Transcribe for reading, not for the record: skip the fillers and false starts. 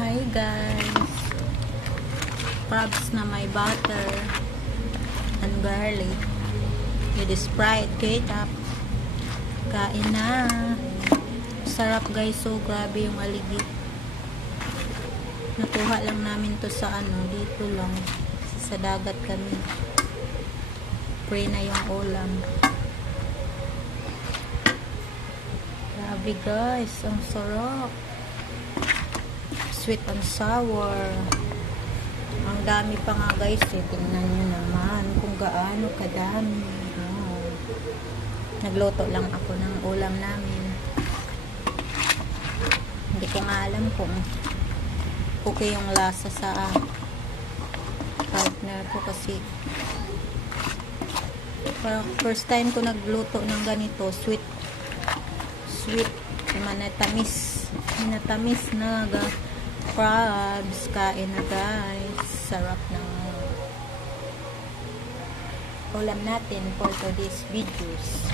Hi guys, crabs na may butter and garlic with Sprite ketchup. Kain na. Sarap guys, so grabe yung aligid. Nakuha lang namin to sa dito lang sa dagat kami. Pre na yung ulam. Grabe guys, ang sarap. Sweet and sour. Ang dami pa nga guys, tingnan nyo naman kung gaano kadami. Wow. Nagluto lang ako ng ulam namin. Hindi ko nga alam kung okay yung lasa sa partner ko kasi parang first time ko nagluto ng ganito, sweet manatamis na crabs. Kain na guys, sarap ng ulam natin for today's videos.